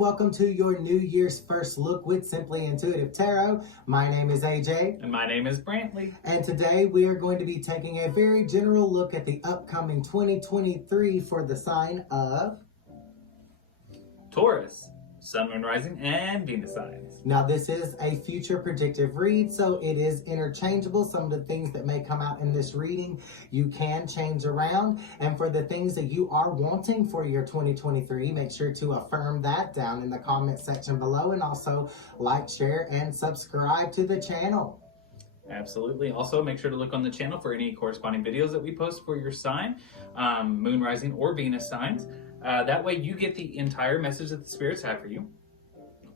welcome to your New Year's first look with Simply Intuitive Tarot. My name is AJ. And my name is Brantley. And today we are going to be taking a very general look at the upcoming 2023 for the sign of Taurus, Sun, Moon, Rising, and Venus signs. Now this is a future predictive read, so it is interchangeable. Some of the things that may come out in this reading, you can change around. And for the things that you are wanting for your 2023, make sure to affirm that down in the comment section below. And also like, share, and subscribe to the channel. Absolutely. Also, make sure to look on the channel for any corresponding videos that we post for your sign, Moon, Rising, or Venus signs. That way you get the entire message that the spirits have for you.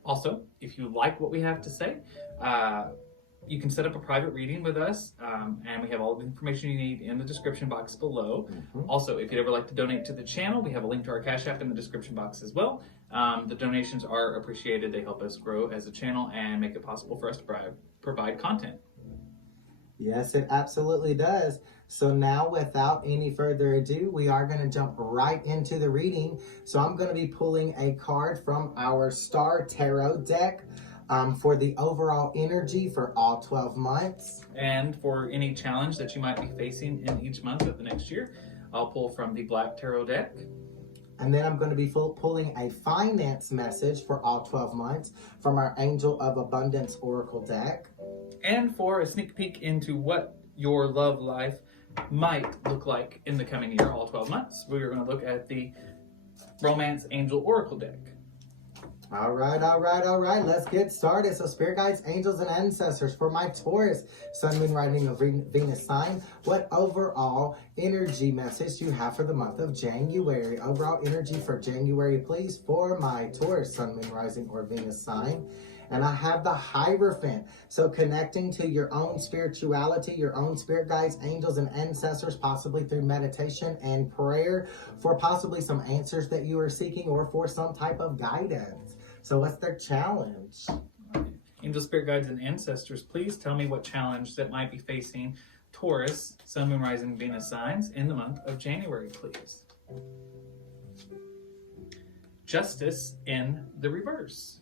Also, if you like what we have to say, you can set up a private reading with us, and we have all the information you need in the description box below. Also, if you'd ever like to donate to the channel, we have a link to our Cash App in the description box as well. The donations are appreciated. They help us grow as a channel and make it possible for us to provide content. Yes, it absolutely does. So now, without any further ado, we are going to jump right into the reading. So I'm going to be pulling a card from our Star Tarot deck for the overall energy for all 12 months. And for any challenge that you might be facing in each month of the next year, I'll pull from the Black Tarot deck. And then I'm going to be pulling a finance message for all 12 months from our Angel of Abundance Oracle deck. And for a sneak peek into what your love life might look like in the coming year, all 12 months, we are going to look at the Romance Angel Oracle deck. All right. Let's get started. So spirit guides, angels, and ancestors for my Taurus, Sun, Moon, Rising, of Venus sign, what overall energy message do you have for the month of January? Overall energy for January, please, for my Taurus, Sun, Moon, Rising, or Venus sign. And I have the Hierophant. So connecting to your own spirituality, your own spirit guides, angels, and ancestors, possibly through meditation and prayer for possibly some answers that you are seeking or for some type of guidance. So what's their challenge? Angel, spirit guides, and ancestors, please tell me what challenge that might be facing Taurus, Sun, Moon, Rising, Venus signs in the month of January, please. Justice in the reverse.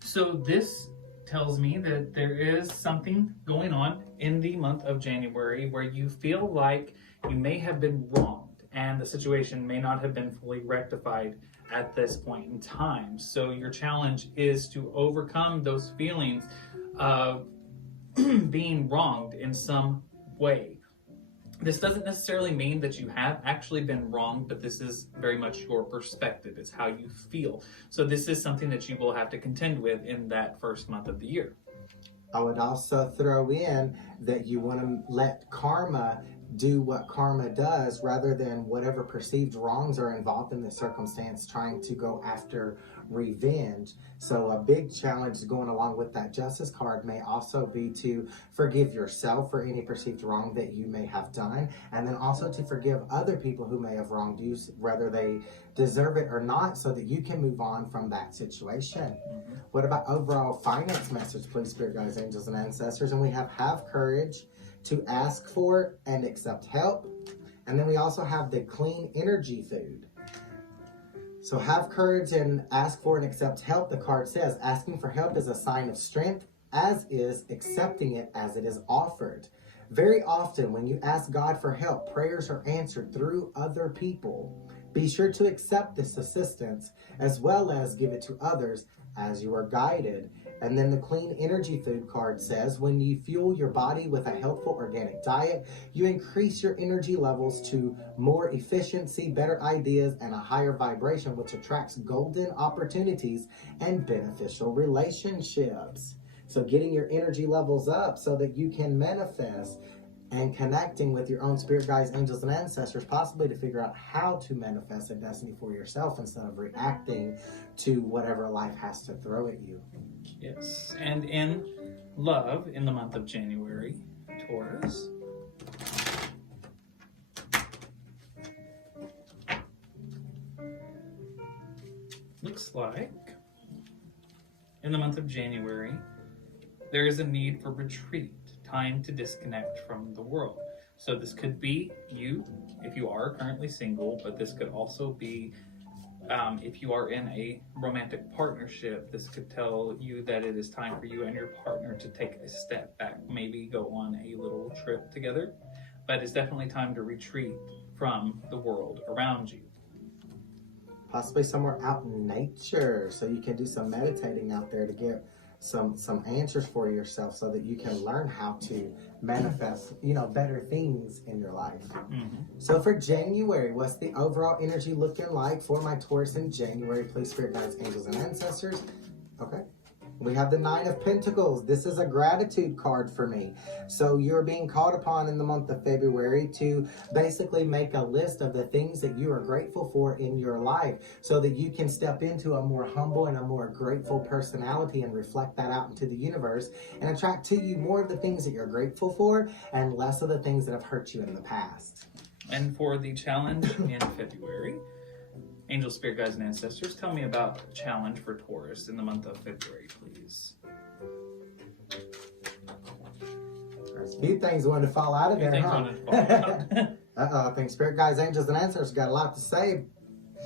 So this tells me that there is something going on in the month of January where you feel like you may have been wronged and the situation may not have been fully rectified at this point in time. So your challenge is to overcome those feelings of being wronged in some way. This doesn't necessarily mean that you have actually been wronged, but this is very much your perspective. It's how you feel. So this is something that you will have to contend with in that first month of the year. I would also throw in that you want to let karma do what karma does rather than whatever perceived wrongs are involved in the circumstance trying to go after revenge. So a big challenge going along with that justice card may also be to forgive yourself for any perceived wrong that you may have done, and then also to forgive other people who may have wronged you, whether they deserve it or not, so that you can move on from that situation. What about overall finance message, please, spirit guides, angels, and ancestors? And we have courage to ask for and accept help. And then we also have the clean energy food. So have courage and ask for and accept help. The card says asking for help is a sign of strength, as is accepting it as it is offered. Very often when you ask God for help, prayers are answered through other people. Be sure to accept this assistance as well as give it to others as you are guided. And then the clean energy food card says when you fuel your body with a helpful organic diet, you increase your energy levels to more efficiency, better ideas, and a higher vibration, which attracts golden opportunities and beneficial relationships. So getting your energy levels up so that you can manifest and connecting with your own spirit guides, angels, and ancestors, possibly to figure out how to manifest a destiny for yourself instead of reacting to whatever life has to throw at you. Yes, and in love, in the month of January, Taurus, looks like in the month of January, there is a need for retreat, time to disconnect from the world. So this could be you, if you are currently single, but this could also be If you are in a romantic partnership, this could tell you that it is time for you and your partner to take a step back, maybe go on a little trip together, but it's definitely time to retreat from the world around you. Possibly somewhere out in nature, so you can do some meditating out there to get some answers for yourself, so that you can learn how to manifest, better things in your life. So for January, what's the overall energy looking like for my Taurus in January? Please, spirit guides, angels, and ancestors. Okay. We have the Nine of Pentacles. This is a gratitude card for me. So you're being called upon in the month of February to basically make a list of the things that you are grateful for in your life, so that you can step into a more humble and a more grateful personality and reflect that out into the universe and attract to you more of the things that you're grateful for and less of the things that have hurt you in the past. And for the challenge in February, angel, spirit guides, and ancestors, tell me about a challenge for Taurus in the month of February, please. There's a few things wanted to fall out of there, huh? I think spirit guides, angels, and ancestors got a lot to say.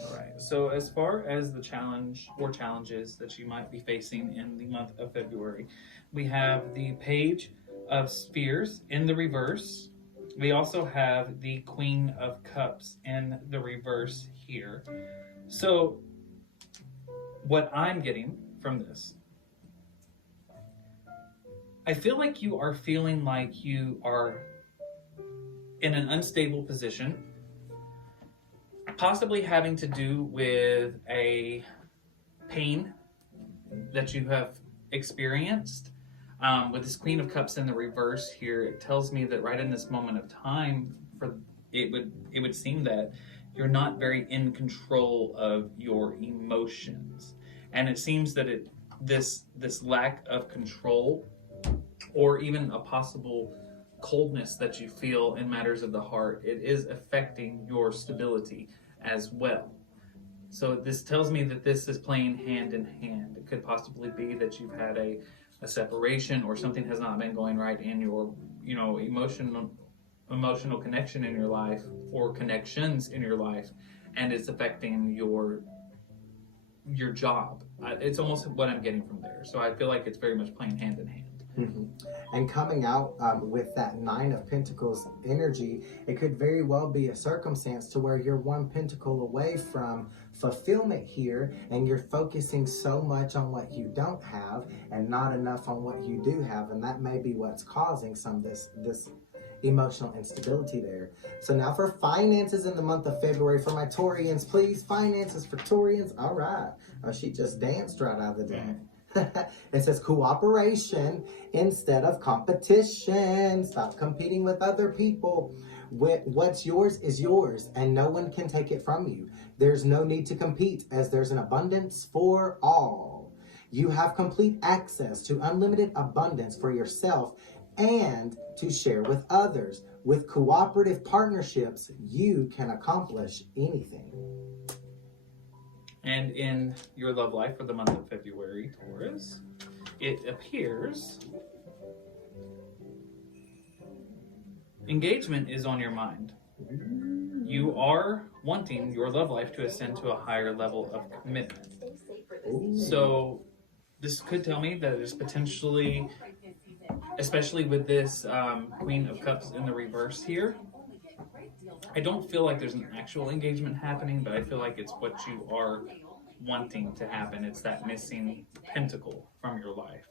All right. So as far as the challenge or challenges that you might be facing in the month of February, we have the Page of Spears in the reverse. We also have the Queen of Cups in the reverse here. So what I'm getting from this, I feel like you are feeling like you are in an unstable position, possibly having to do with a pain that you have experienced. With this Queen of Cups in the reverse here, it tells me that right in this moment of time, it would seem that you're not very in control of your emotions, and it seems that this lack of control, or even a possible coldness that you feel in matters of the heart, it is affecting your stability as well. So this tells me that this is playing hand in hand. It could possibly be that you've had a separation, or something has not been going right in your emotional connection in your life, or connections in your life, and it's affecting your job. It's almost what I'm getting from there. So I feel like it's very much playing hand in hand. And coming out with that Nine of Pentacles energy, it could very well be a circumstance to where you're one pentacle away from fulfillment here, and you're focusing so much on what you don't have and not enough on what you do have, and that may be what's causing some of this emotional instability there. So now for finances in the month of February for my Taurians, please. Finances for Taurians. All right. Oh, she just danced right out of the deck. It says cooperation instead of competition. Stop competing with other people. What's yours is yours, and no one can take it from you. There's no need to compete, as there's an abundance for all. You have complete access to unlimited abundance for yourself and to share with others. With cooperative partnerships, you can accomplish anything. And in your love life for the month of February, Taurus, it appears engagement is on your mind. You are wanting your love life to ascend to a higher level of commitment. So this could tell me that there's potentially, especially with this Queen of Cups in the reverse here, I don't feel like there's an actual engagement happening, but I feel like it's what you are wanting to happen. It's that missing pentacle from your life.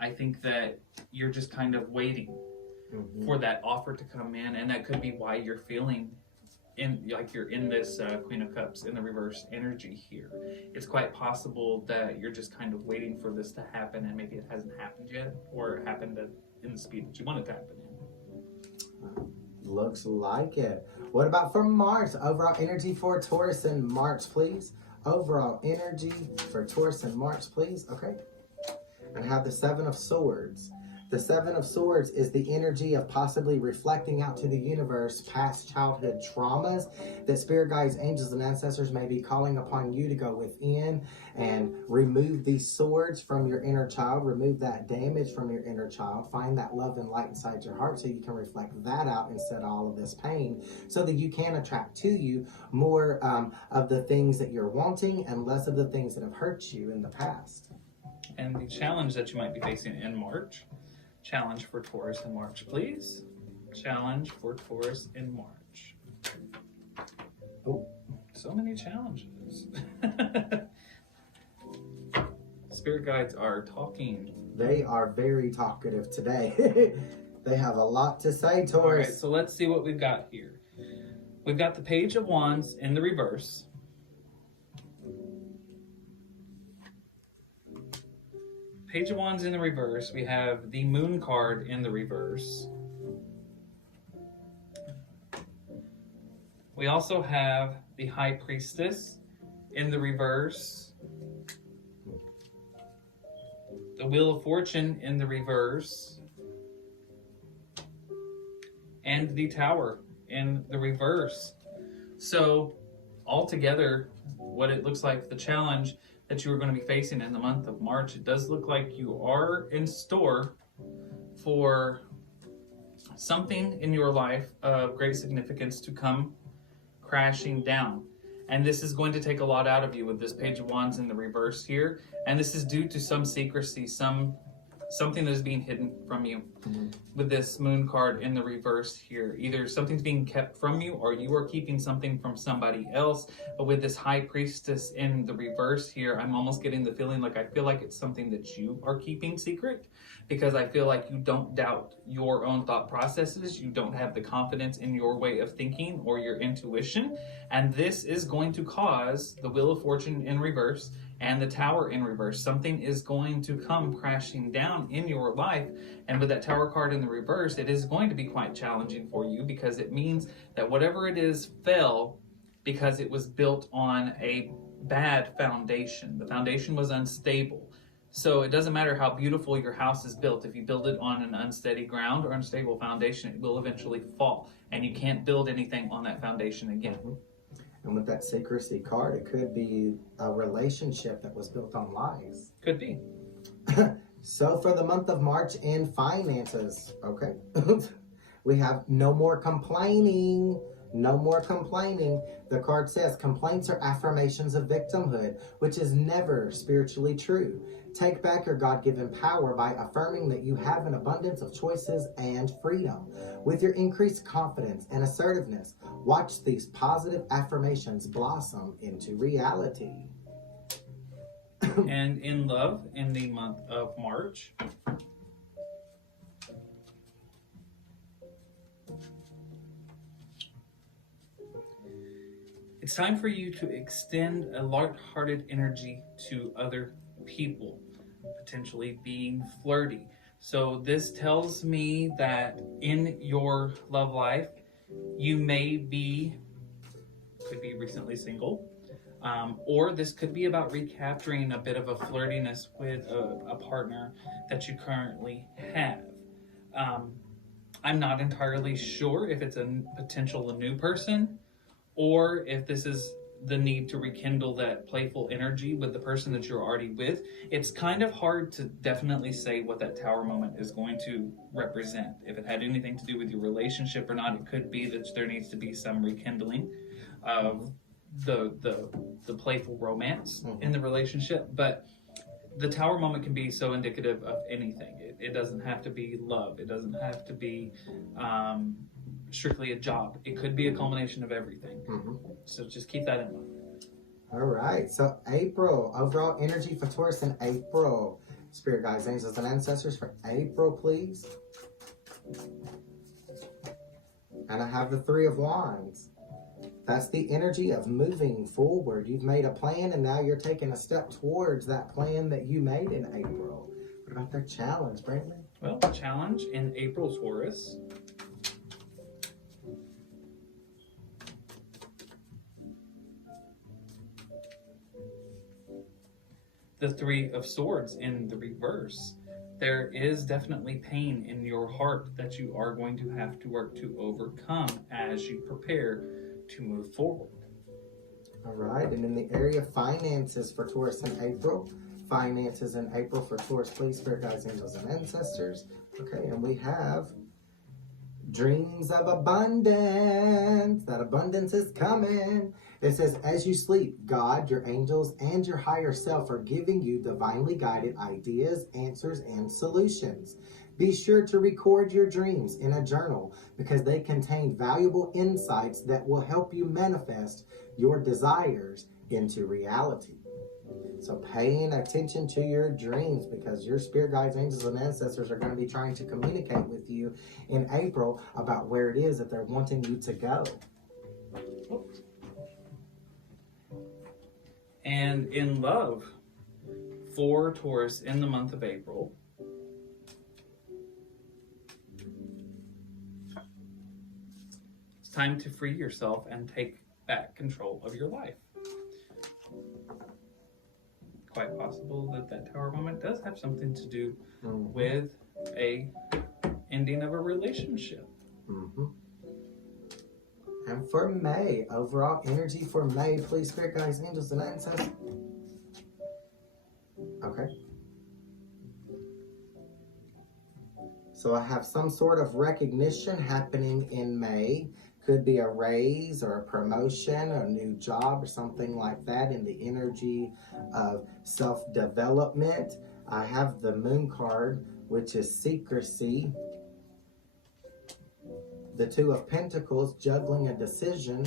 I think that you're just kind of waiting for that offer to come in, and that could be why you're feeling like you're in this Queen of Cups in the reverse energy here. It's quite possible that you're just kind of waiting for this to happen, and maybe it hasn't happened yet, or it happened in the speed that you want it to happen in. Looks like it. What about for March? Overall energy for Taurus in March, please. Overall energy for Taurus in March, please. Okay. And have the Seven of Swords. The Seven of Swords is the energy of possibly reflecting out to the universe past childhood traumas that spirit guides, angels, and ancestors may be calling upon you to go within and remove these swords from your inner child, remove that damage from your inner child, find that love and light inside your heart so you can reflect that out instead of all of this pain, so that you can attract to you more of the things that you're wanting and less of the things that have hurt you in the past. And the challenge that you might be facing in March. Challenge for Taurus in March, please. Challenge for Taurus in March. Oh, so many challenges. Spirit guides are talking. They are very talkative today. They have a lot to say, Taurus. All right, so let's see what we've got here. We've got the Page of Wands in the reverse. Page of Wands in the reverse. We have the Moon card in the reverse. We also have the High Priestess in the reverse. The Wheel of Fortune in the reverse. And the Tower in the reverse. So, altogether, what it looks like, the challenge that you are going to be facing in the month of March, it does look like you are in store for something in your life of great significance to come crashing down. And this is going to take a lot out of you with this Page of Wands in the reverse here. And this is due to some secrecy, something that is being hidden from you. With this Moon card in the reverse here. Either something's being kept from you or you are keeping something from somebody else. But with this High Priestess in the reverse here, I'm almost getting the feeling like I feel like it's something that you are keeping secret, because I feel like you don't doubt your own thought processes. You don't have the confidence in your way of thinking or your intuition. And this is going to cause the Wheel of Fortune in reverse and the Tower in reverse. Something is going to come crashing down in your life. And with that Tower card in the reverse, it is going to be quite challenging for you, because it means that whatever it is fell because it was built on a bad foundation. The foundation was unstable. So it doesn't matter how beautiful your house is built. If you build it on an unsteady ground or unstable foundation, it will eventually fall. And you can't build anything on that foundation again. And with that secrecy card, it could be a relationship that was built on lies. Could be. So for the month of March in finances, okay, we have no more complaining. No more complaining. The card says complaints are affirmations of victimhood, which is never spiritually true. Take back your God-given power by affirming that you have an abundance of choices and freedom. With your increased confidence and assertiveness, watch these positive affirmations blossom into reality. And in love, in the month of March, it's time for you to extend a light-hearted energy to other people, potentially being flirty. So this tells me that in your love life, you may be, could be recently single, or this could be about recapturing a bit of a flirtiness with a partner that you currently have. I'm not entirely sure if it's a potential new person, or if this is the need to rekindle that playful energy with the person that you're already with. It's kind of hard to definitely say what that Tower moment is going to represent. If it had anything to do with your relationship or not, it could be that there needs to be some rekindling of the playful romance in the relationship. But the Tower moment can be so indicative of anything. It doesn't have to be love. It doesn't have to be strictly a job. It could be a culmination of everything. So just keep that in mind. All right. So April, overall energy for Taurus in April. Spirit guides, angels, and ancestors for April, please. And I have the Three of Wands. That's the energy of moving forward. You've made a plan and now you're taking a step towards that plan that you made in April. What about their challenge, Brantley? Well, challenge in April, Taurus. The Three of Swords in the reverse. there is definitely pain in your heart that you are going to have to work to overcome as you prepare to move forward. All right, and in the area of finances for Taurus in April, finances in April for Taurus, please, spirit guides, angels, and ancestors. Okay, and we have dreams of abundance. That abundance is coming. It says, as you sleep, God, your angels, and your higher self are giving you divinely guided ideas, answers, and solutions. Be sure to record your dreams in a journal because they contain valuable insights that will help you manifest your desires into reality. So paying attention to your dreams, because your spirit guides, angels, and ancestors are going to be trying to communicate with you in April about where it is that they're wanting you to go. And in love for Taurus in the month of April, it's time to free yourself and take back control of your life. Quite possible that that Tower moment does have something to do with a ending of a relationship. And for May, overall energy for May, please, spirit guides, angels, and ancestors. Okay. So I have some sort of recognition happening in May. Could be a raise or a promotion, a new job, or something like that in the energy of self-development. I have the Moon card, which is secrecy. The Two of Pentacles, juggling a decision.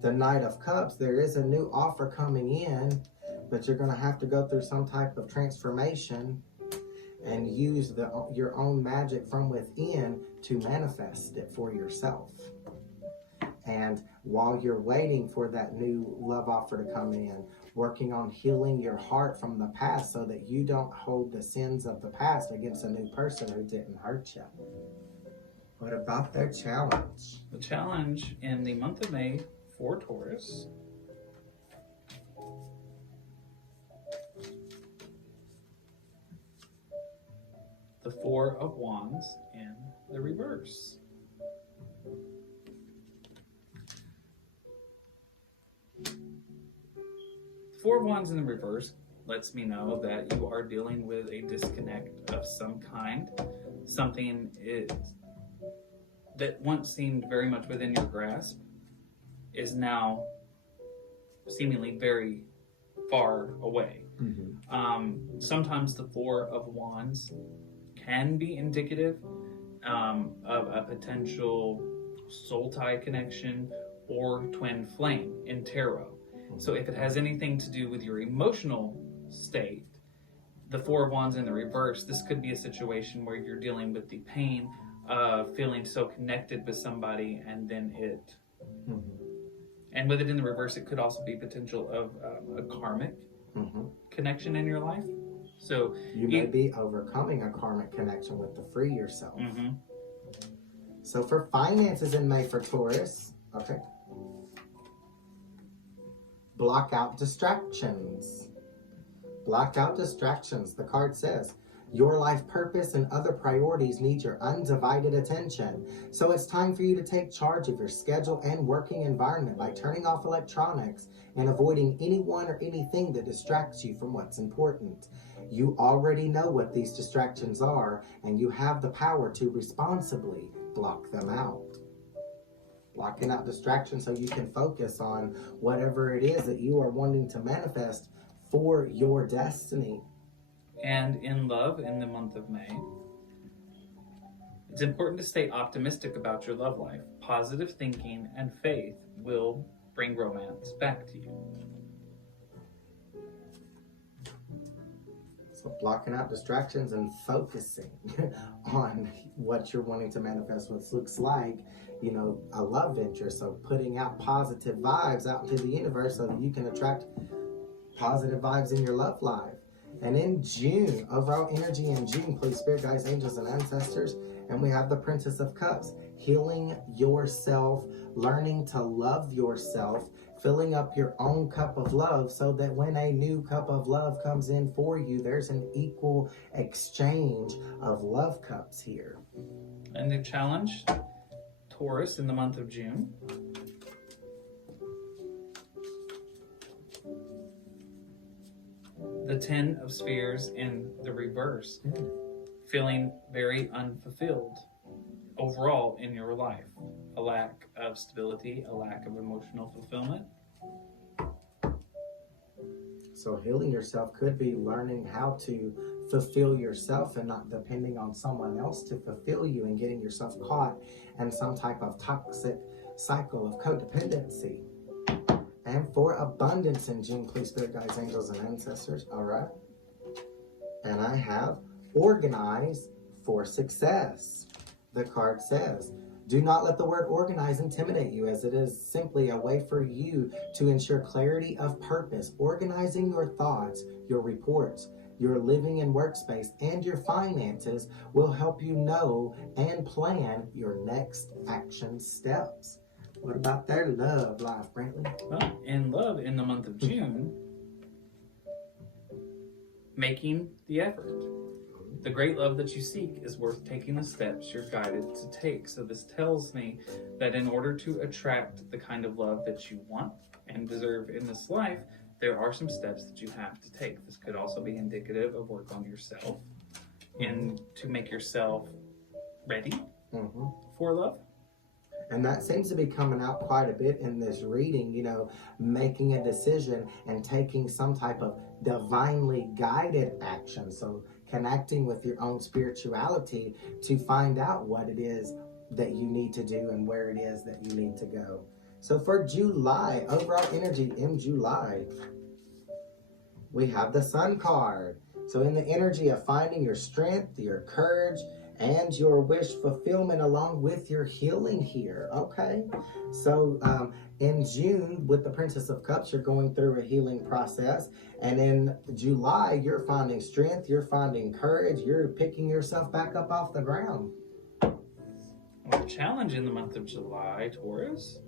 The Knight of Cups, there is a new offer coming in, but you're going to have to go through some type of transformation and use your own magic from within to manifest it for yourself. And while you're waiting for that new love offer to come in, working on healing your heart from the past so that you don't hold the sins of the past against a new person who didn't hurt you. What about their challenge? The challenge in the month of May for Taurus the Four of Wands in the reverse. The Four of Wands in the reverse lets me know that you are dealing with a disconnect of some kind. Something that once seemed very much within your grasp is now seemingly very far away. Sometimes the Four of Wands can be indicative of a potential soul tie connection or twin flame in tarot. So if it has anything to do with your emotional state, the Four of Wands in the reverse, this could be a situation where you're dealing with the pain of feeling so connected with somebody and then it and with it in the reverse, it could also be potential of a karmic connection in your life. So you may be overcoming a karmic connection with the free yourself. So for finances in May for Taurus, okay, block out distractions. Block out distractions. The card says, your life purpose and other priorities need your undivided attention. So it's time for you to take charge of your schedule and working environment by turning off electronics and avoiding anyone or anything that distracts you from what's important. You already know what these distractions are, and you have the power to responsibly block them out. Blocking out distractions so you can focus on whatever it is that you are wanting to manifest for your destiny. And in love in the month of May, it's important to stay optimistic about your love life. Positive thinking and faith will bring romance back to you. So blocking out distractions and focusing on what you're wanting to manifest, what looks like, you know, a love interest. So putting out positive vibes out into the universe so that you can attract positive vibes in your love life. And in June, overall energy in June, please, spirit guides, angels, and ancestors. And we have the Princess of Cups, healing yourself, learning to love yourself, filling up your own cup of love so that when a new cup of love comes in for you, there's an equal exchange of love cups here. And the challenge, Taurus, in the month of June. The 10 of Spheres in the reverse. Feeling very unfulfilled overall in your life. A lack of stability, a lack of emotional fulfillment. So healing yourself could be learning how to fulfill yourself and not depending on someone else to fulfill you and getting yourself caught in some type of toxic cycle of codependency. And for abundance in June, please, spirit guides, angels, and ancestors. All right. And I have organize for success. The card says, do not let the word organize intimidate you, as it is simply a way for you to ensure clarity of purpose. Organizing your thoughts, your reports, your living and workspace, and your finances will help you know and plan your next action steps. What about their love life, Brantley? Well, in love, in the month of June, making the effort. The great love that you seek is worth taking the steps you're guided to take. So this tells me that in order to attract the kind of love that you want and deserve in this life, there are some steps that you have to take. This could also be indicative of work on yourself and to make yourself ready for love. And that seems to be coming out quite a bit in this reading, you know, making a decision and taking some type of divinely guided action. So connecting with your own spirituality to find out what it is that you need to do and where it is that you need to go. So for July, overall energy in July, we have the Sun card. So in the energy of finding your strength, your courage, and your wish fulfillment along with your healing here, okay? So in June, with the Princess of Cups, you're going through a healing process. And in July, you're finding strength, you're finding courage, you're picking yourself back up off the ground. Well, the challenge in the month of July, Taurus.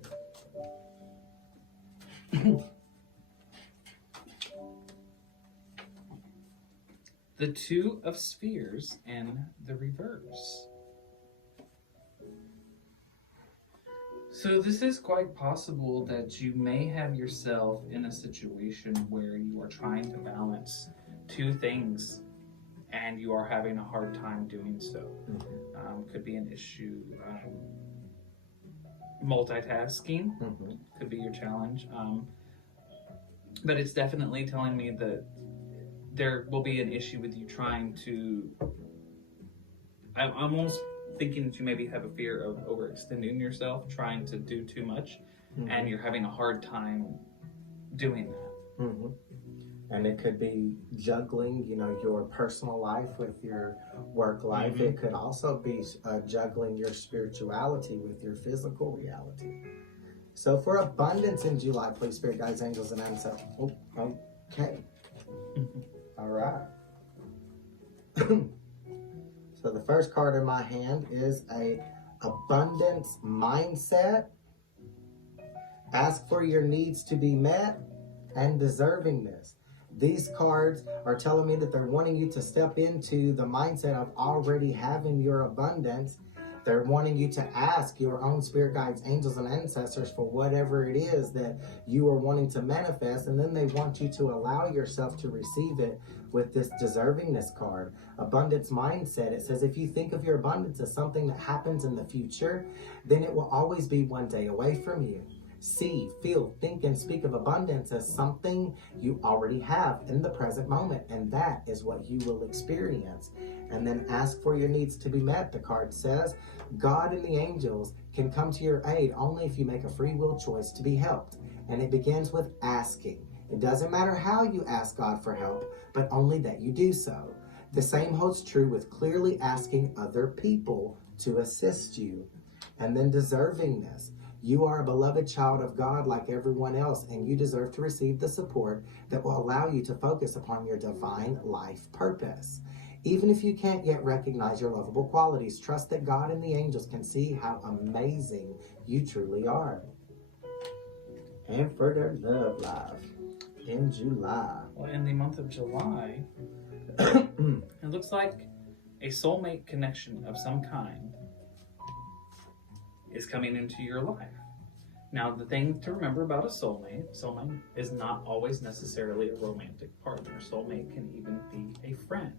The Two of Spheres in the reverse. So this is quite possible that you may have yourself in a situation where you are trying to balance two things and you are having a hard time doing so. Could be an issue. Multitasking could be your challenge. But it's definitely telling me that there will be an issue with you trying to... I'm almost thinking that you maybe have a fear of overextending yourself, trying to do too much, and you're having a hard time doing that. And it could be juggling, you know, your personal life with your work life. It could also be juggling your spirituality with your physical reality. So for abundance in July, please, spirit guides, angels, and ancestors. Okay. All right. So the first card in my hand is a abundance mindset. Ask for your needs to be met and deservingness. These cards are telling me that they're wanting you to step into the mindset of already having your abundance. They're wanting you to ask your own spirit guides, angels, and ancestors for whatever it is that you are wanting to manifest. And then they want you to allow yourself to receive it with this deservingness card. Abundance mindset. It says if you think of your abundance as something that happens in the future, then it will always be one day away from you. See, feel, think, and speak of abundance as something you already have in the present moment, and that is what you will experience. And then ask for your needs to be met. The card says, God and the angels can come to your aid only if you make a free will choice to be helped. And it begins with asking. It doesn't matter how you ask God for help, but only that you do so. The same holds true with clearly asking other people to assist you. And then deservingness. You are a beloved child of God like everyone else, and you deserve to receive the support that will allow you to focus upon your divine life purpose. Even if you can't yet recognize your lovable qualities, trust that God and the angels can see how amazing you truly are. And for their love life in July. Well, in the month of July, it looks like a soulmate connection of some kind is coming into your life. Now, the thing to remember about a soulmate is not always necessarily a romantic partner. Soulmate can even be a friend.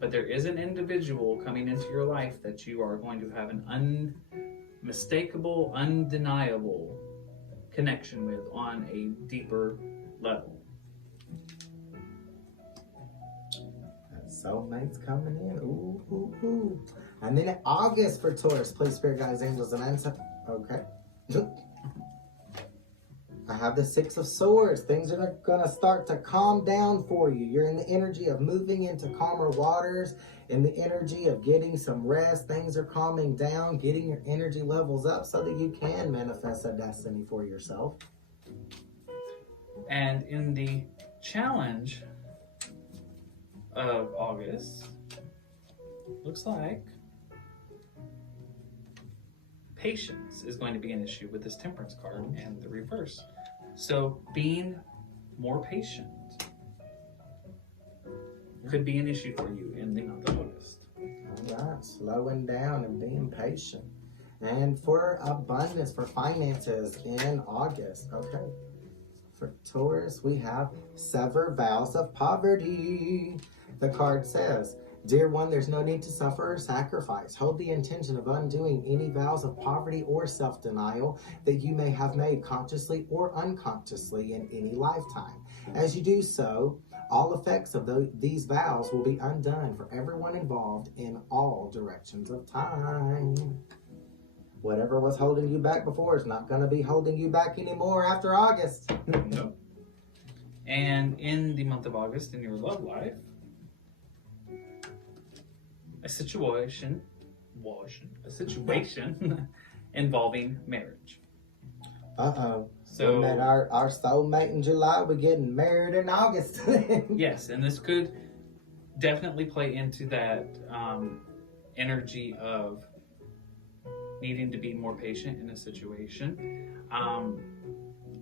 But there is an individual coming into your life that you are going to have an unmistakable, undeniable connection with on a deeper level. Soulmates coming in. Ooh, ooh, ooh. And then in August for Taurus, please, spirit guides, angels, and ancestors. Okay. I have the Six of Swords. Things are going to start to calm down for you. You're in the energy of moving into calmer waters, in the energy of getting some rest. Things are calming down, getting your energy levels up so that you can manifest a destiny for yourself. And in the challenge of August, looks like patience is going to be an issue with this Temperance card and the reverse. So being more patient could be an issue for you in the month of August. All right, slowing down and being patient. And for abundance, for finances in August, okay. For Taurus, we have sever vows of poverty. The card says, dear one, there's no need to suffer or sacrifice. Hold the intention of undoing any vows of poverty or self-denial that you may have made consciously or unconsciously in any lifetime. As you do so, all effects of these vows will be undone for everyone involved in all directions of time. Whatever was holding you back before is not going to be holding you back anymore after August. Nope. And in the month of August, in your love life, a situation involving marriage. Uh-oh. So we met our soulmate in July. We're getting married in August. Yes, and this could definitely play into that energy of needing to be more patient in a situation.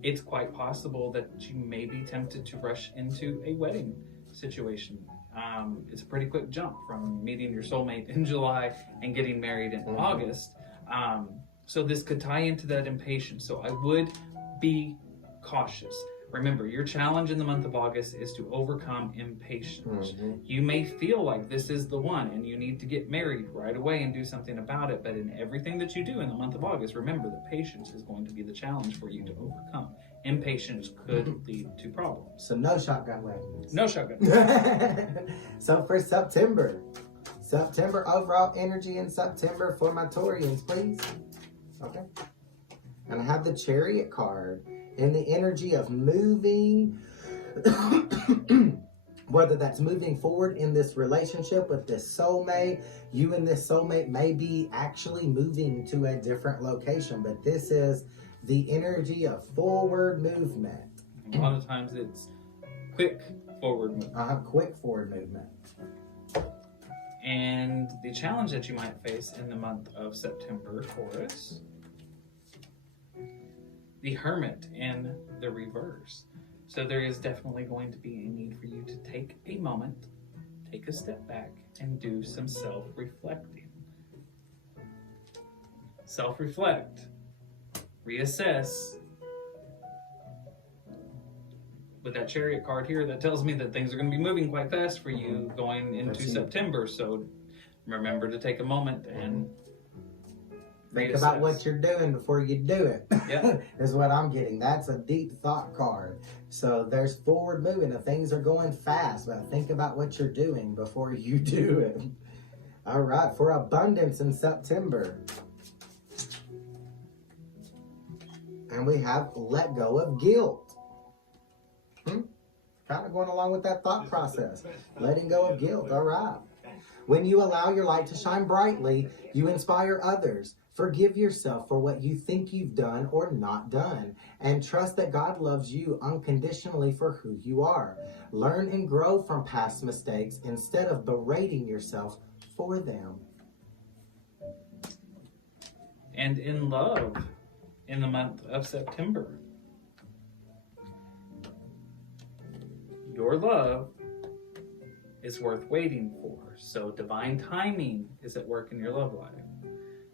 It's quite possible that you may be tempted to rush into a wedding situation. It's a pretty quick jump from meeting your soulmate in July and getting married in August. So this could tie into that impatience. So I would be cautious. Remember, your challenge in the month of August is to overcome impatience. You may feel like this is the one and you need to get married right away and do something about it. But in everything that you do in the month of August, remember that patience is going to be the challenge for you to overcome. Impatience could lead to problems. So no shotgun weddings. No shotgun. So for September overall energy in September for my Taurians, please. Okay. And I have the Chariot card in the energy of moving, whether that's moving forward in this relationship with this soulmate. You and this soulmate may be actually moving to a different location, but this is the energy of forward movement. A lot of times it's quick forward movement. Quick forward movement. And the challenge that you might face in the month of September, Taurus, the Hermit in the reverse. So there is definitely going to be a need for you to take a moment, take a step back, and do some self-reflecting. Self-reflect. Reassess. With that Chariot card here, that tells me that things are going to be moving quite fast for you going into September. So remember to take a moment and think about what you're doing before you do it. Yeah. Is what I'm getting. That's a deep thought card. So there's forward moving and things are going fast, but think about what you're doing before you do it. All right, for abundance in September. And we have let go of guilt. Kind of going along with that thought process. Letting go of guilt. All right. When you allow your light to shine brightly, you inspire others. Forgive yourself for what you think you've done or not done, and trust that God loves you unconditionally for who you are. Learn and grow from past mistakes instead of berating yourself for them. And in love, in the month of September, your love is worth waiting for. So divine timing is at work in your love life.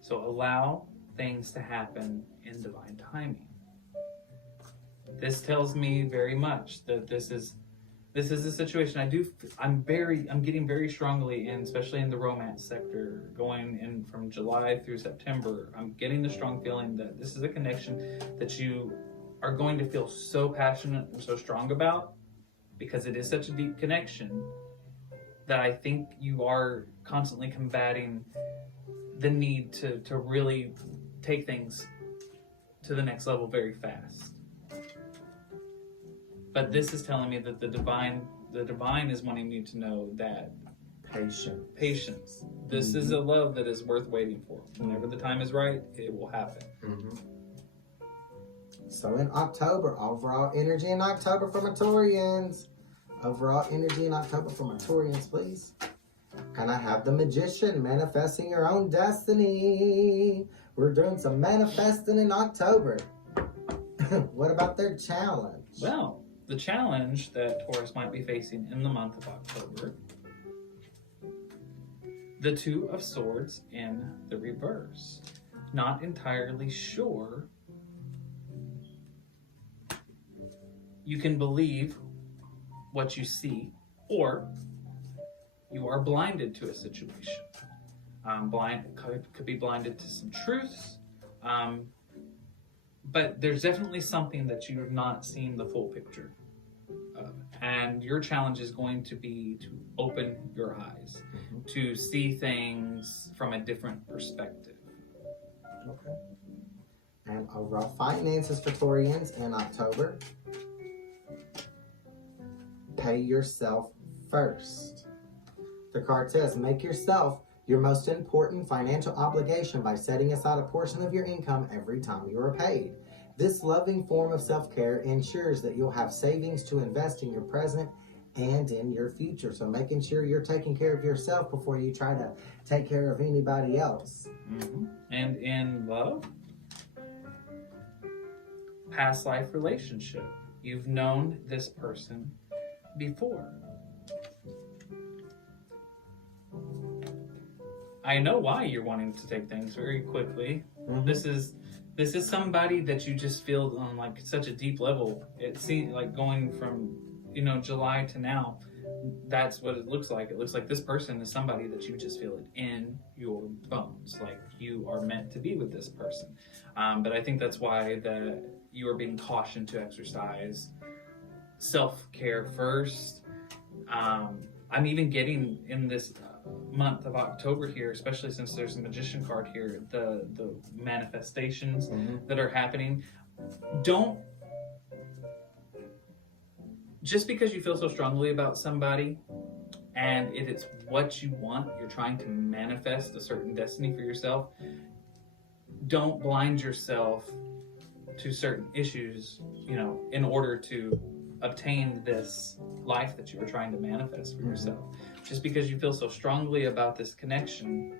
So allow things to happen in divine timing. This tells me very much that this is a situation I'm getting very strongly in, especially in the romance sector, going in from July through September. I'm getting the strong feeling that this is a connection that you are going to feel so passionate and so strong about, because it is such a deep connection, that I think you are constantly combating the need to really take things to the next level very fast. But this is telling me that the divine is wanting you to know that patience. This is a love that is worth waiting for. Whenever the time is right, it will happen. So in October, overall energy in October for my Taurians. Overall energy in October for my Taurians, please. And I have the Magician, manifesting your own destiny. We're doing some manifesting in October. What about their challenge? Well, the challenge that Taurus might be facing in the month of October, the Two of Swords in the reverse. Not entirely sure you can believe what you see, or you are blinded to a situation. Could be blinded to some truths, but there's definitely something that you have not seen the full picture of. And your challenge is going to be to open your eyes, to see things from a different perspective. Okay. And overall finances for Taurians in October. Pay yourself first. The card says, make yourself your most important financial obligation by setting aside a portion of your income every time you are paid. This loving form of self-care ensures that you'll have savings to invest in your present and in your future. So making sure you're taking care of yourself before you try to take care of anybody else. And in love, past life relationship. You've known this person before. I know why you're wanting to take things very quickly. This is somebody that you just feel on like such a deep level. It seems like going from July to now. That's what it looks like. It looks like this person is somebody that you just feel it in your bones, like you are meant to be with this person. But I think that's why you are being cautioned to exercise self-care first. I'm even getting in this month of October here, especially since there's a Magician card here, the manifestations that are happening. Don't, just because you feel so strongly about somebody and it is what you want, you're trying to manifest a certain destiny for yourself, don't blind yourself to certain issues, in order to obtain this life that you are trying to manifest for yourself. Just because you feel so strongly about this connection,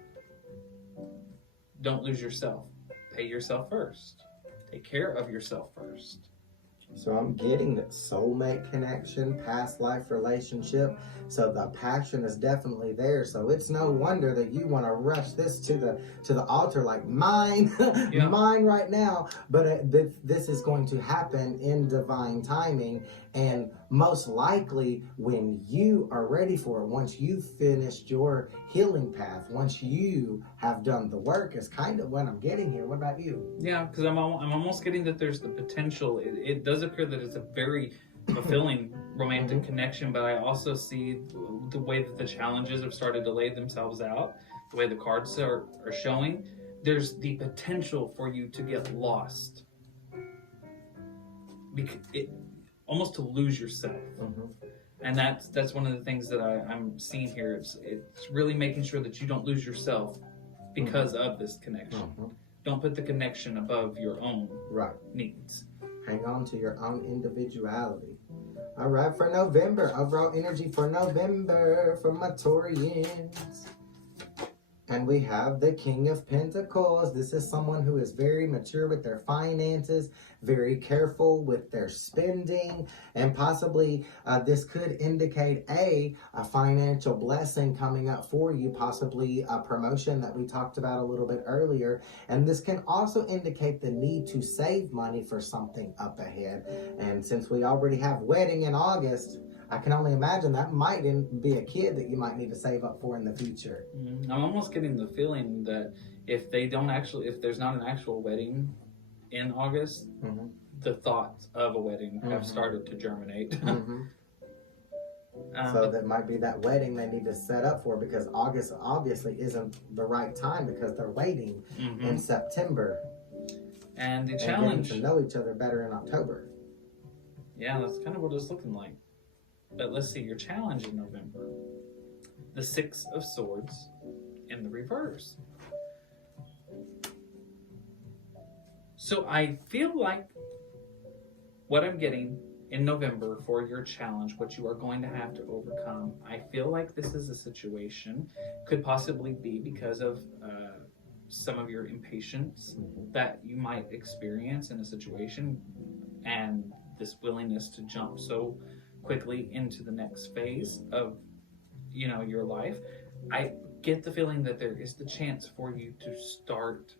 don't lose yourself. Pay yourself first. Take care of yourself first. So I'm getting that soulmate connection, past life relationship. So the passion is definitely there. So it's no wonder that you want to rush this to the altar like mine, mine right now. But this is going to happen in divine timing, and most likely when you are ready for it, once you've finished your healing path, once you have done the work, is kind of what I'm getting here. What about you? Yeah, because I'm almost getting that there's the potential. It does appear that it's a very fulfilling romantic connection, but I also see the way that the challenges have started to lay themselves out, the way the cards are showing. There's the potential for you to get lost, almost to lose yourself. And that's one of the things that I'm seeing here. It's really making sure that you don't lose yourself because of this connection. Don't put the connection above your own needs. Hang on to your own individuality. All right, for November, overall energy for November for my Taurians. And we have the King of Pentacles. This is someone who is very mature with their finances, very careful with their spending, and possibly this could indicate a financial blessing coming up for you, possibly a promotion that we talked about a little bit earlier. And this can also indicate the need to save money for something up ahead. And since we already have wedding in August, I can only imagine that might be a kid that you might need to save up for in the future. I'm almost getting the feeling that if there's not an actual wedding in August, the thoughts of a wedding have started to germinate. So that might be that wedding they need to set up for, because August obviously isn't the right time because they're waiting in September. And the challenge, to know each other better in October. Yeah, that's kind of what it's looking like. But let's see, your challenge in November. The Six of Swords in the reverse. So I feel like what I'm getting in November for your challenge, what you are going to have to overcome, I feel like this is a situation, could possibly be because of some of your impatience that you might experience in a situation, and this willingness to jump so quickly into the next phase of your life. I get the feeling that there is the chance for you to start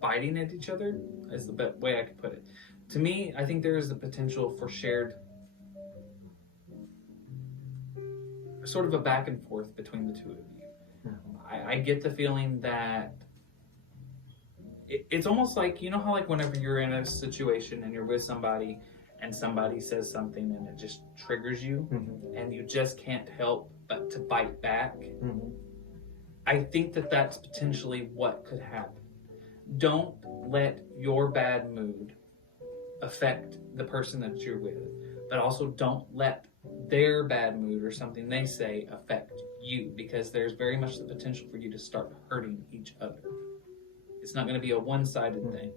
biting at each other, is the best way I could put it. To me, I think there is the potential for shared sort of a back and forth between the two of you. I get the feeling that it's almost like, how like whenever you're in a situation and you're with somebody and somebody says something and it just triggers you and you just can't help but to bite back. I think that that's potentially what could happen. Don't let your bad mood affect the person that you're with, but also don't let their bad mood or something they say affect you, because there's very much the potential for you to start hurting each other. It's not going to be a one-sided thing.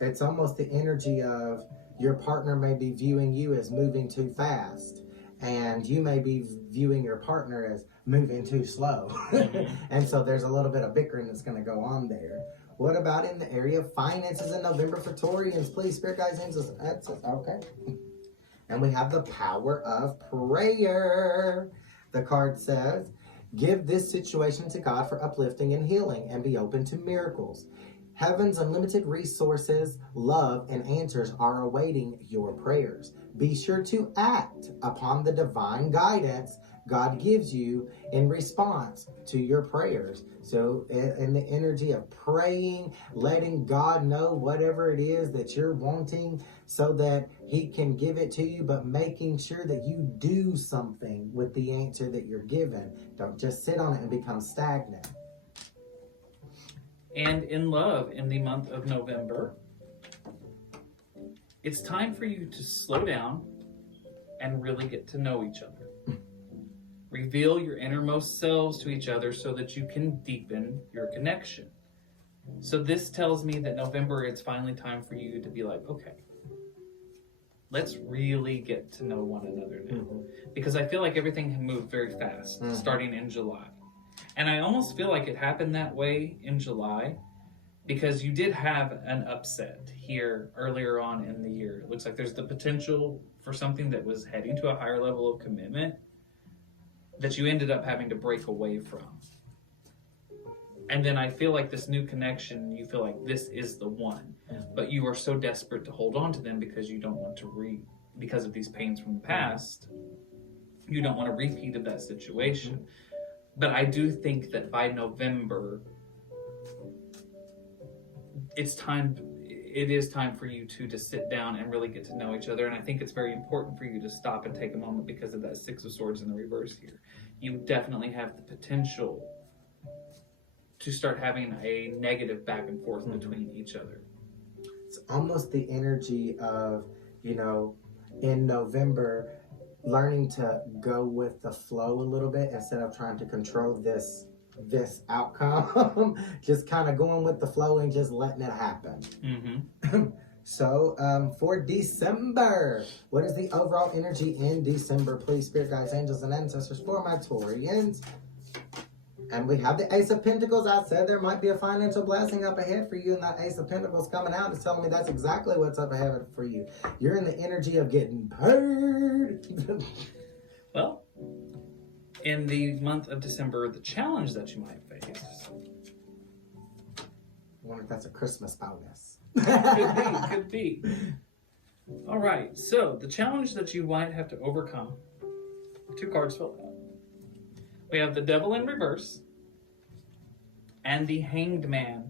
It's almost the energy of your partner may be viewing you as moving too fast, and you may be viewing your partner as moving too slow. And so there's a little bit of bickering that's going to go on there. What about in the area of finances in November for Taurians? Please, Spirit Guides, Angels. Okay. And we have the power of prayer. The card says, give this situation to God for uplifting and healing, and be open to miracles. Heaven's unlimited resources, love, and answers are awaiting your prayers. Be sure to act upon the divine guidance God gives you in response to your prayers. So in the energy of praying, letting God know whatever it is that you're wanting so that he can give it to you, but making sure that you do something with the answer that you're given. Don't just sit on it and become stagnant. And in love, in the month of November, it's time for you to slow down and really get to know each other. Reveal your innermost selves to each other so that you can deepen your connection. So this tells me that November, it's finally time for you to be like, okay, let's really get to know one another now. Because I feel like everything had moved very fast, starting in July. And I almost feel like it happened that way in July because you did have an upset here earlier on in the year. It looks like there's the potential for something that was heading to a higher level of commitment that you ended up having to break away from. And then I feel like this new connection, you feel like this is the one, but you are so desperate to hold on to them because you don't want to because of these pains from the past, you don't want to repeat of that situation. But I do think that by November, it is time for you two to sit down and really get to know each other. And I think it's very important for you to stop and take a moment because of that Six of Swords in the reverse here. You definitely have the potential to start having a negative back and forth between each other. It's almost the energy of, in November, learning to go with the flow a little bit instead of trying to control this outcome. Just kind of going with the flow and just letting it happen. So for December, what is the overall energy in December? Please, spirit guides, angels, and ancestors for my Taurians. And we have the Ace of Pentacles. I said there might be a financial blessing up ahead for you, and that Ace of Pentacles coming out is telling me that's exactly what's up ahead for you. You're in the energy of getting paid. Well, in the month of December, the challenge that you might face. I wonder if that's a Christmas bonus. Could be. All right, so the challenge that you might have to overcome. 2 cards filled out. We have the Devil in reverse and the Hanged Man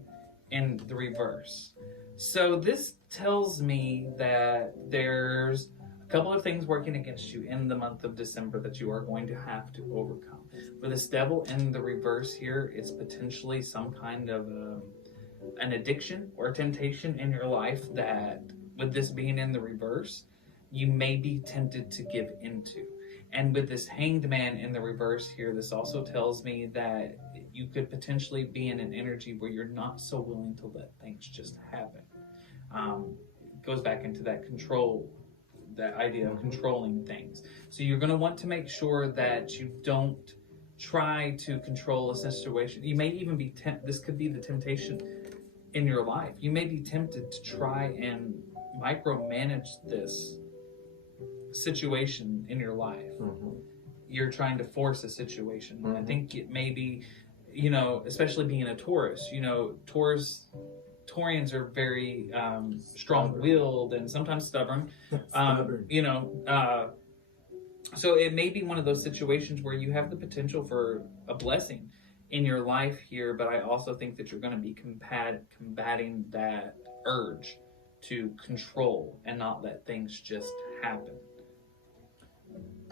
in the reverse. So this tells me that there's a couple of things working against you in the month of December that you are going to have to overcome. With this Devil in the reverse here, it's potentially some kind of an addiction or temptation in your life that, with this being in the reverse, you may be tempted to give into. And with this Hanged Man in the reverse here, this also tells me that you could potentially be in an energy where you're not so willing to let things just happen. It goes back into that control, that idea of controlling things. So you're going to want to make sure that you don't try to control a situation. You may even be this could be the temptation in your life. You may be tempted to try and micromanage this situation in your life. You're trying to force a situation. I think it may be, especially being a Taurus, Taurians are very strong-willed and sometimes stubborn. So it may be one of those situations where you have the potential for a blessing in your life here, but I also think that you're going to be combating that urge to control and not let things just happen.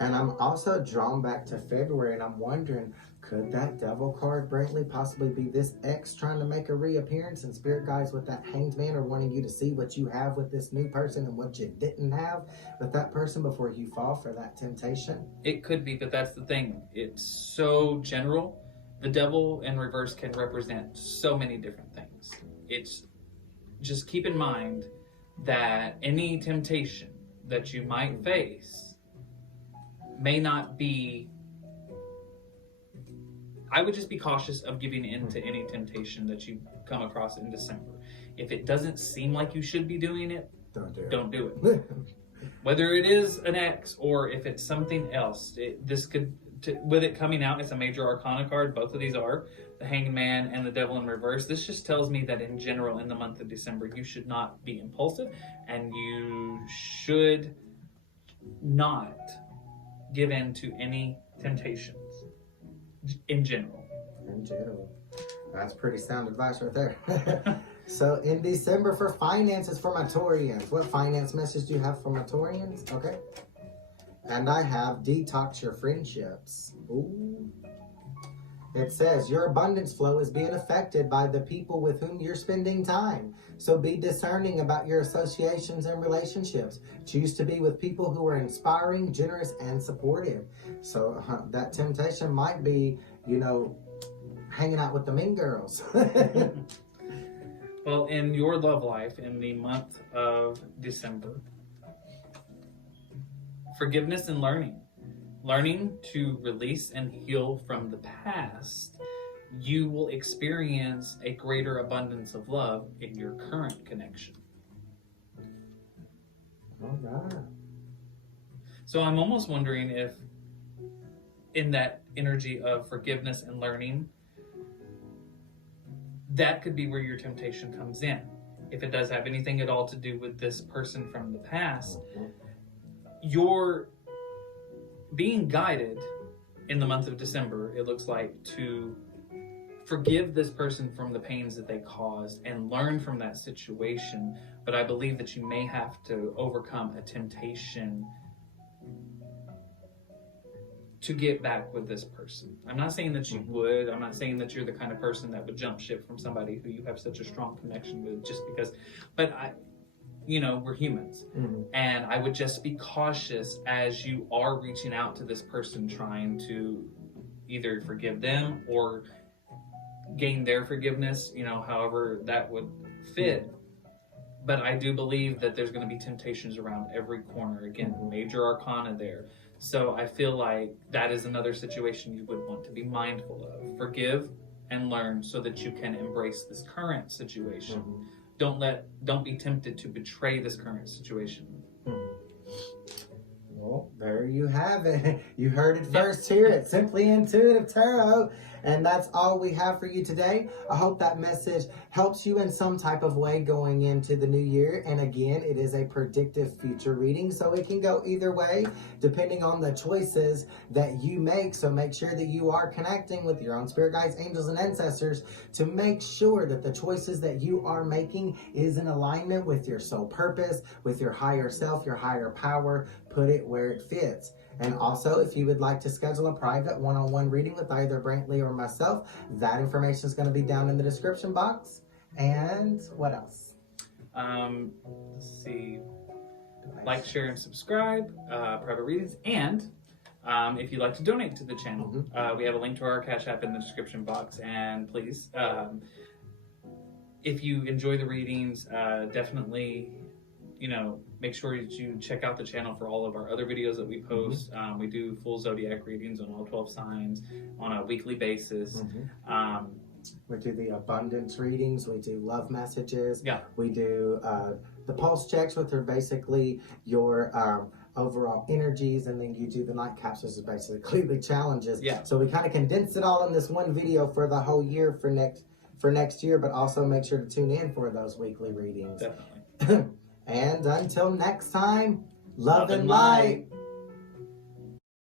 And I'm also drawn back to February, and I'm wondering, could that Devil card, Brantley, possibly be this ex trying to make a reappearance? And spirit guides with that Hanged Man are wanting you to see what you have with this new person and what you didn't have with that person before you fall for that temptation? It could be, but that's the thing. It's so general. The Devil in reverse can represent so many different things. It's just keep in mind that any temptation that you might face may not be. I would just be cautious of giving in to any temptation that you come across in December. If it doesn't seem like you should be doing it, don't do it. Whether it is an ex or if it's something else, with it coming out, it's a major arcana card. Both of these are the Hanged Man and the Devil in reverse. This just tells me that in general, in the month of December, you should not be impulsive and you should not give in to any temptations in general. That's pretty sound advice right there. So in December for finances for my Taurians, what finance message do you have for my Taurians? Okay. And I have detox your friendships. Ooh. It says your abundance flow is being affected by the people with whom you're spending time. So be discerning about your associations and relationships. Choose to be with people who are inspiring, generous, and supportive. So that temptation might be, hanging out with the mean girls. Well, in your love life, in the month of December, forgiveness and learning to release and heal from the past, you will experience a greater abundance of love in your current connection. All right. So I'm almost wondering if in that energy of forgiveness and learning, that could be where your temptation comes in. If it does have anything at all to do with this person from the past, you're being guided in the month of December, it looks like, to forgive this person from the pains that they caused and learn from that situation. But I believe that you may have to overcome a temptation to get back with this person. I'm not saying that you would. I'm not saying that you're the kind of person that would jump ship from somebody who you have such a strong connection with just because. But we're humans. And I would just be cautious as you are reaching out to this person, trying to either forgive them or gain their forgiveness, however that would fit. But I do believe that there's going to be temptations around every corner. Again, major arcana there. So I feel like that is another situation you would want to be mindful of. Forgive and learn so that you can embrace this current situation. Don't be tempted to betray this current situation. Well, there you have it. You heard it first here at Simply Intuitive Tarot. And that's all we have for you today. I hope that message helps you in some type of way going into the new year. And again, it is a predictive future reading, so it can go either way depending on the choices that you make. So make sure that you are connecting with your own spirit guides, angels, and ancestors to make sure that the choices that you are making is in alignment with your soul purpose, with your higher self, your higher power. Put it where it fits. And also, if you would like to schedule a private one-on-one reading with either Brantley or myself, that information is going to be down in the description box. And what else? Let's see. Like, share, and subscribe. Private readings. And if you'd like to donate to the channel, we have a link to our Cash App in the description box. And please, if you enjoy the readings, definitely, make sure that you check out the channel for all of our other videos that we post. We do full zodiac readings on all 12 signs on a weekly basis. We do the abundance readings. We do love messages. Yeah. We do the pulse checks, which are basically your overall energies, and then you do the night capsules, is basically the challenges. Yeah. So we kind of condense it all in this one video for the whole year for next year, but also make sure to tune in for those weekly readings. Definitely. And until next time, love and light.